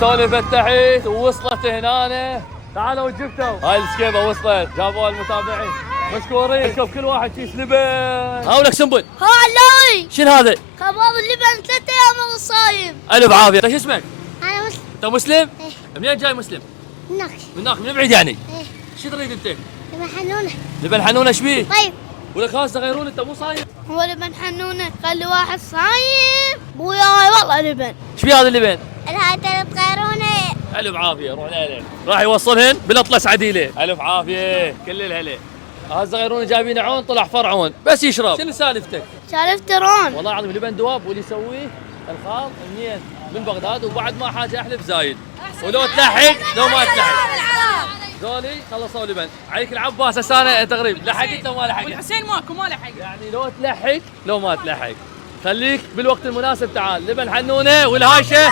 توني فتحت ووصلت هنا. تعالوا جبتوا هاي السكيبه وصلت جابوها المتابعين مشكورين. شوف كل واحد كيس لبن. هاولك سنبل. هاي شنو هذا؟ كباب اللبن 3 ايام الصايم. الف عافيه. انت شو اسمك؟ انا مسلم. انت مسلم؟ ايه. منين جاي مسلم؟ هناك. من هناك من بعيد يعني؟ ايه. شو تريد انت؟ لبن حنونه. لبن حنونه ايش بيه؟ طيب ولك خلاص تغيرون انت مو صايم؟ هو لبن حنونه خلي واحد صايم. بوياي والله لبن. ايش بيه هذا اللبن؟ هاي تغيرونه. الف عافيه. روح لهلا راح يوصلهن بالاطلس عديله. الف عافيه كل الهلا. هذا صغيرون جايبين عون طلع فرعون بس يشرب. شنو سالفتك؟ سالفة رون. والله العظيم لبن دواب واللي يسويه الخال منين؟ من بغداد وبعد ما حاجه احلف زايد. ولو تلحق لو ما تلحق. ذولي خلصوا لبن. عليك العباس هسه انا تقريبا لحقت لو ما لحقت. والحسين ماكو ما لحق. يعني لو تلحق لو ما تلحق. خليك بالوقت المناسب. تعال لبن حنونه والهايشه